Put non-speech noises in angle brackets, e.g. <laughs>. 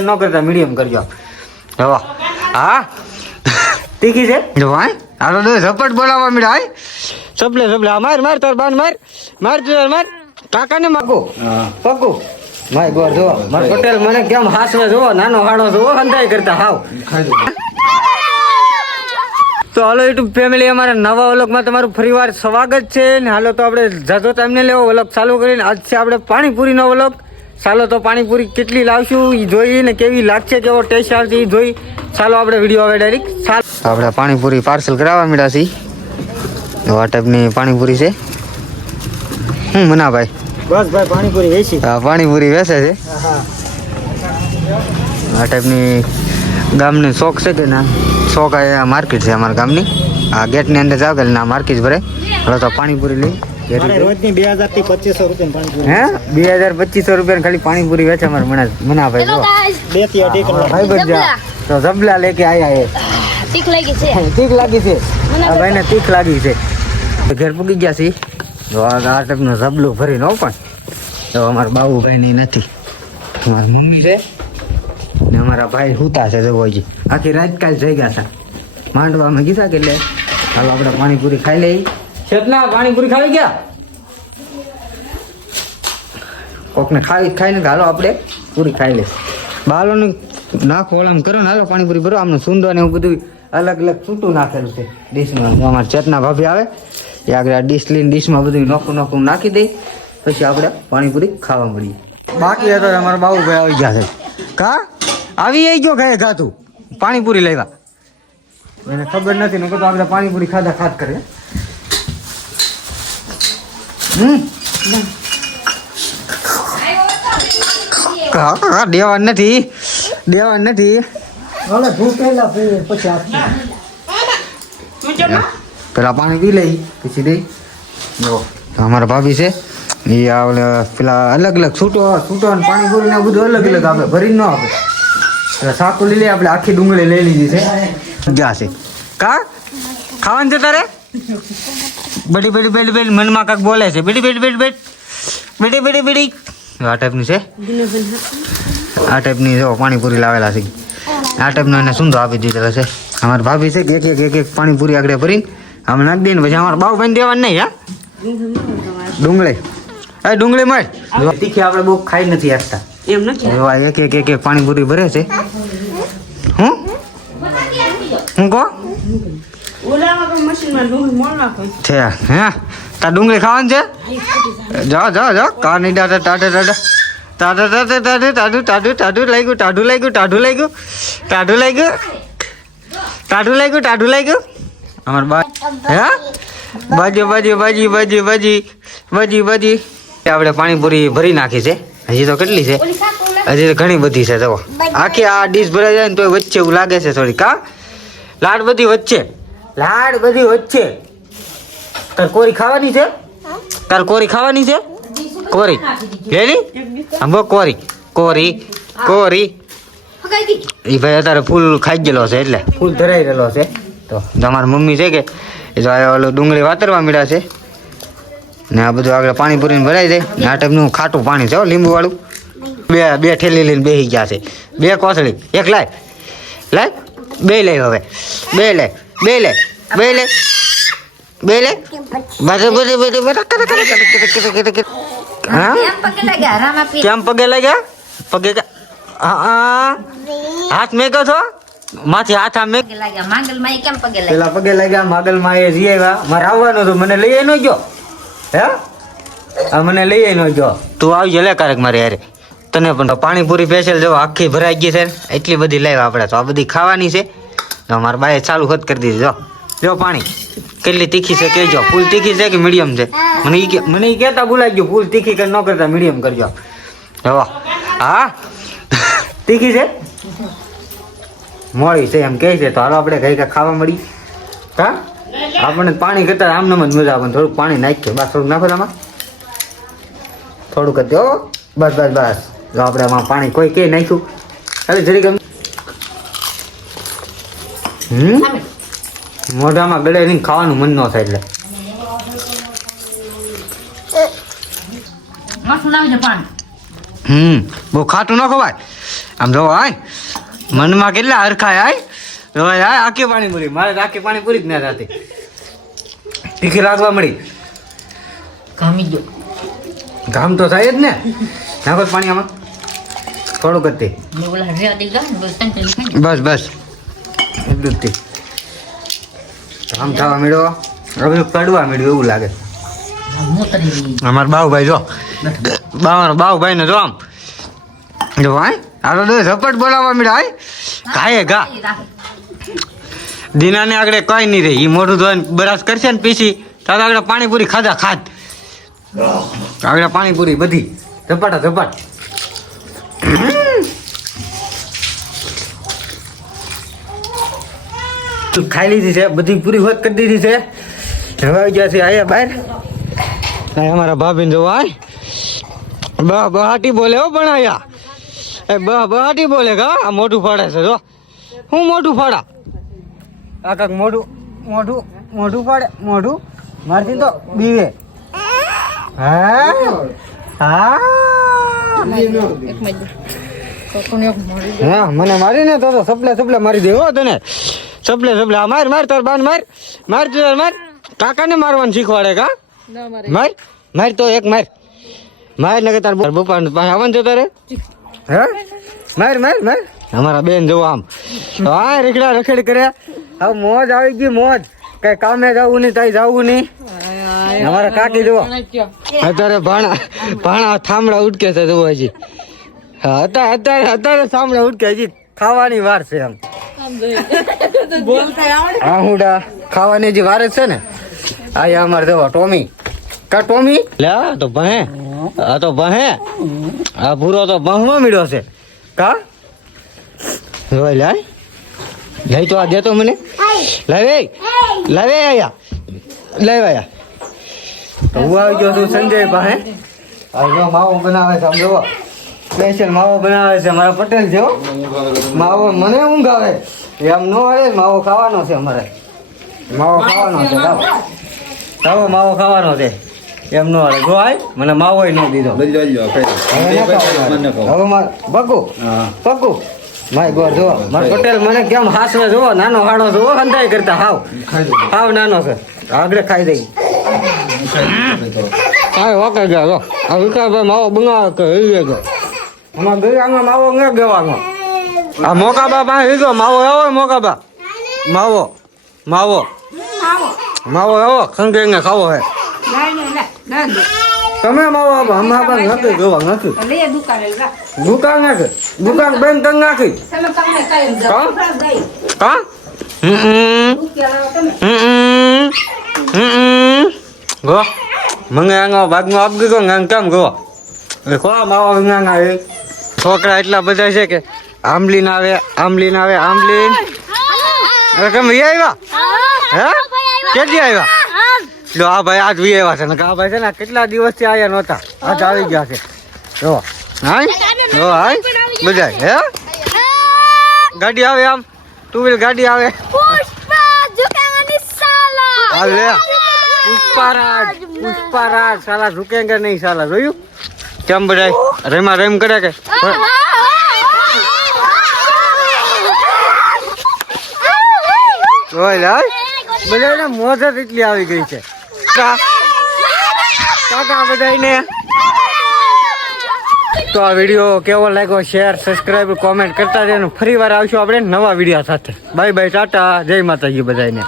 ન કરતા મીડિયમ કરજો. હવા હા? તીખી છે? જો ભાઈ હાલો તો ઝપટ બોલાવવા મીડા હાય. સપલે સપલે આ માર માર તાર બાન માર માર તું માર. કાકાને માગો. પકુ. માય ગોડ જો માર પટેલ મને કેમ હાસવે જો નાનો હાડો જો હંધાઈ કરતા હાવ. તો હાલો યુટ્યુબ ફેમિલી અમારા નવા વ્લોગમાં તમારું ફરીવાર સ્વાગત છે ને હાલો તો આપણે જાજો ટાઈમને લેવો વ્લોગ ચાલુ કરીને. આજ છે આપણે પાણીપુરીનો વ્લોગ ચાલો તો પાણીપુરી કેટલી લાવશું એ જોઈ ને કેવી લાગશે કેવો ટેસ્ટ આવશે એ જોઈ. ચાલો આપણે વીડિયો આવે ડાયરેક્ટ ચાલો. આપણે પાણીપુરી પાર્સલ કરાવવા મળ્યા છીએ. આ ટાઈપની પાણીપુરી છે. હું મના ભાઈ બસ ભાઈ પાણીપુરી વેચી. હા પાણીપુરી વેચે છે. આ ટાઈપની ગામની શોખ છે કે ના? શોખ આ માર્કેટ છે અમારા ગામની. આ ગેટની અંદર જાવ કે ના માર્કેટ ભરે. હવે તો પાણીપુરી લઈ. રોજની બે હજારથી પચીસો રૂપિયા હે? બે હજાર પચીસો રૂપિયા ખાલી પાણીપુરી વેચે અમારે મના મનાભાઈ ભાઈ બેથી અઢી કલાક. ભાઈ બધા તો જબલા લેકે આયા એ તીખ લાગી છે. તીખ લાગી છે. આ ભાઈને તીખ લાગી છે. ઘેર પૂગી ગયા છે. તો આ આ ટાઈપનું જબલું ભરીને હો પણ. તો અમારા બાબુભાઈની નથી. અમારી મમ્મી છે. ને અમારા ભાઈ હુતા છે જો આખી રાત કાલ જઈ ગયા હતા માંડવા અમે કીધા કે લે હાલો આપણે પાણીપુરી ખાઈ લઈ ચેતના પાણીપુરી ખાવી ગયા? કોકને ખાવી ખાઈને હાલો આપણે પૂરી ખાઈ લે બાલોને નાખો, ઓલામ કરો ને હાલો પાણીપુરી ભરો. આમનું સુંદર ને એવું બધું અલગ અલગ છૂટું નાખેલું છે ડીશમાં. અમારે ચેતના ભાભી આવે. એ આગળ આ ડીશ લઈને ડીશમાં બધું નોખું નોખું નાખી દઈ પછી આપણે પાણીપુરી ખાવા મળીએ. બાકી હતો અમારા બાબુભાઈ આવી ગયા છે. કા? આવી આવી ગયો ખાય ખાતું પાણીપુરી લેવા. એને ખબર નથી ને તો આપણે પાણીપુરી ખાધા ખાત કરે. હમ હા હા દેવા નથી. દેવા નથી. હવે ભૂખ પહેલા પછી પેલા પાણી પી લઈ પછી દઈ. જો અમારા ભાભી છે. એ આપણે પેલા અલગ અલગ છૂટો છૂટો અને પાણી પૂરી ને બધું અલગ અલગ આપે ભરીને ન આપે. એટલે સાકું લઈ લઈએ આપણે આખી ડુંગળી લઈ લીધી છે. મજા છે? કા? ખાવાનું છે તારે? બડી બડી બેડી બેડી મનમાં કાંક બોલે છે. બેડી બેડી બેડી બેડ બેડી બેડી બેડી આ ટાઈપની છે. આ ટાઈપની જો પાણીપુરી લાવેલા છે. આ ટાઈપનો એને સુંદર આપી દીધેલા છે. અમારી ભાભી છે કે એક એક એક એક પાણીપુરી આગળ ભરીને આમ નાખી દઈને પછી અમારા બાવ ભાઈને દેવાનું નહીં હા? ડુંગળી. એ ડુંગળી મળે. તીખી આપણે બહુ ખાઈ નથી આપતા. એમ નથી એક એક એક એક પાણીપુરી ભરે છે. હું? હું કહો ઓલામાં પણ મશીનમાં ડુંગળી મોલ નાખો છે હે? તા ડુંગળી ખાવાની છે? જાઓ જાઓ જાઓ. કાર નહીં ટાટા ટાટા ટાટા ટાટે ટાટા ટાટું ટાટું ટાટું લઈ ગયું ટાટું લઈ ગયું ટાટું લઈ ગયું. ટાટું લઈ ગયું. ટાટું લઈ ગયું ટાટું લઈ ગયું. અમાર બા હે? બાજી બાજી બાજી બાજી બાજી બાજી બાજી. આપણે પાણીપુરી ભરી નાખી છે. હજી તો કેટલી છે? હજી તો ઘણી બધી છે તો આખી આ ડીશ ભરાઈ જાય ને તો વચ્ચે એવું લાગે છે થોડી કા લાડ બધી વચ્ચે. લાડ બધી વચ્ચે તાર કોરી ખાવાની છે? તાર કોરી ખાવાની છે? કોરી. લેલી આંબો કોરી. કોરી. કોરી. એ ભાઈ અત્યારે ફૂલ ખાઈ ગયેલો છે એટલે. ફૂલ ધરાઈ રહેલો છે. તો તમારી મમ્મી છે કે એ તો આ ઓલું ડુંગળી વાતરવા મળ્યા છે. ને આ બધું આગળ પાણી પૂરીને ભરાઈ જાય. ને આ ટાઈપનું ખાટું પાણી છે લીંબુવાળું. બે બે ઠેલી લઈને બેસી ગયા છે. બે કોથળી. એક લાય. લાય. બે લઈ હવે. બે લે બે લે બે લે બે લે બધે બધે બધે બધે કરે કરે કરે કરે કરે કરે હા એમ પગે લાગ્યા રામા પી કેમ પગે લાગ્યા પગે હા. હાથ મેકો છો માથે હાથ આમ પગે લાગ્યા માંગલમાં કેમ પગે લાગ્યા પેલા પગે લાગ્યા માગલમાં એ આવ્યા મારે આવવાનું હતું મને લઈ નો જો હે આ મને લઈ નો જો તું આવી જલે કારક મારે યારે તને પણ પાણીપુરી સ્પેશિયલ જો આખી ભરાઈ ગઈ છે એટલી બધી લાવ્યા આપણે તો આ બધી ખાવાની છે તો મારા બાએ ચાલુ ખત કરી દીધી, જો. જો, પાણી. કેટલી તીખી છે કહેજો. ફૂલ તીખી છે કે મીડિયમ છે? મને ઈ મને ઈ કહેતા ભૂલાઈ ગયું ફૂલ તીખી કે ન કરતા મીડિયમ કરજો. જો, હા? તીખી છે? મોડી છે, એમ કહે છે. તો હાલો આપણે કઈ કઈ ખાવા મળી. હા? આપણને પાણી કરતા આમ નમ જ મજા આવે થોડુંક પાણી નાખીએ. બસ, થોડુંક નાખો આમાં થોડુંક જ બસ બસ બસ. જો, આપણે આમાં પાણી કોઈ કે નાખ્યું. અરે જરી ગમ હમ મોઢામાં ગળે નહીં ખાવાનું મન ન થાય એટલે. પાણી. હમ બહુ ખાટું ન ખવાય આમ જો આય મનમાં કેટલા હરખાય આય જો આય આખી પાણીપુરી મારે તો આખી પાણીપુરી જ ના થતી. તીખી લાગવા મળી. કામી ગયો ગામ તો થાય જ ને. નાખો પાણી આમાં. થોડુંક જ બસ બસ. એટલું આમ થવા મળ્યો? હવે પડવા મળ્યું એવું લાગે. અમાર બાઉભાઈ જો. બાવાનો બાઉભાઈ ને જો આમ. જો હાય આરો દો ઝપટ બોલાવવા મળ્યો હાય. કાયે ગા દીનાને આગળ કઈ નહીં રહી. એ મોઢું ધોઈને બરાશ કરશે ને પીસી. તારા આગળ પાણીપુરી ખાધા ખાધ. આગળ પાણીપુરી બધી. ઝપાટા ઝપાટ. ખાઈ લીધી છે બધી પૂરી હોત કરી દીધી છે. હવે આવી ગયા છે આયા બહાર. અમારા ભાભીને જોવા આય. બા બહાટી બોલે હો પણ આયા એ બા બહાટી બોલે કા આ મોઢું ફાડે છે જો. હું મોઢું ફાડા? આ કાક મોઢું મોઢું મોઢું ફાડે મોઢું. મારતી તો બીવે. હા? હા? મને મારી ને તો તો સપલે સપલે મારી દે હો તને. સપલે સપલે માર માર તાર બાન માર. માર તું તાર માર. કાકાને મારવાનું શીખવાડે કા? માર. માર તો એક માર. માર ને કે તાર બપા આવવાનું જતો રે હે? માર માર માર. અમારા બેન જોવો આમ. હા રેખડા રખડ કરે. હવે મોજ આવી ગઈ મોજ. કઈ કામે જવું નહીં તઈ જવું નહીં. અમારા કાકી જુઓ અત્યારે ભાણા ભાણા થાંભળા ઉટકે છે જુઓ હજી. હા અત્યારે અત્યારે અત્યારે થાંભળા ઉટકે હજી. ખાવાની વાર છે એમ. હા <laughs> ખાવાની જે વાર છે ને આ અમારે દેવા ટોમી. કા ટોમી? લે આ તો ભહે આ તો ભહે આ ભૂરો તો ભહમાં મીડો છે. કા? જોઈ લે. લઈ તો આ દેતો મને. લાવે લાવે આયા. લાવે આયા. તો હું આવી ગયો છું સંજય પાસે આ જો માવો બનાવે છે આમ જોવો. સ્પેશિયલ માવો બનાવે છે અમારા પટેલ છે માવો મને ઊંઘ આવે એમ નો આવે માવો ખાવાનો છે અમારે. માવો ખાવાનો છે લાવો માવો ખાવાનો છે. એમ નો આવે જો આય મને માવો ન દીધો. હવે માર બકુ બકુ માય ગોડ જો મારે પટેલ મને કેમ હાસવે જો નાનો હાડો જો અંધાઈ કરતા. હાવ. હાવ નાનો છે. આગળ ખાઈ દઈ. કાંઈ વાકે ગયા. જો. આ વિકાસભાઈ માવો બનાવે કે એ ગયો. આમાં ગયામાં માવો ન ગવાનો આ મોકાબા પાસે લીધો માવો આવો મોકાબા માવો માવો માવો આવો ખંગે ને ખાવો હે તમે માવો આપો અમે આપણે નથી જોવા નથી દુકાન નાખે દુકાન બંધ કરી નાખી કા કા હમ હમ હમ ગો મંગે આંગો ભાગમાં આપ ગયો ગાંગ કેમ ગો એ ખોળા માવા વિજ્ઞાન આવે છોકરા એટલા બધા છે કે આમલીન આવે આમલીન આવે આમલીન કેમ, વી આવ્યા હે? કેટલી આવ્યા જો આ ભાઈ આજ વી આવ્યા છે. ને આ ભાઈ છે ને કેટલા દિવસથી આવ્યા નહોતા. આજ આવી ગયા છે. જો, હાય? જો, હાય? બધા હે? ગાડી આવે આમ? ટુ વ્હીલ ગાડી આવે? પુષ્પારાજ પુષ્પારાજ. સાલા, ઝુકેંગે નહીં, સાલા. જોયું? કેમ બધાય રેમા રેમ કરે કે? બધાને મોજ જ એટલી આવી ગઈ છે. કાકા બધાને તો આ વીડિયો કેવો લાગ્યો? શેર સબસ્ક્રાઈબ કોમેન્ટ કરતા રહેવાનું ફરી વાર આવશું આપણે નવા વીડિયો સાથે. Bye bye tata. જય માતાજી બધાને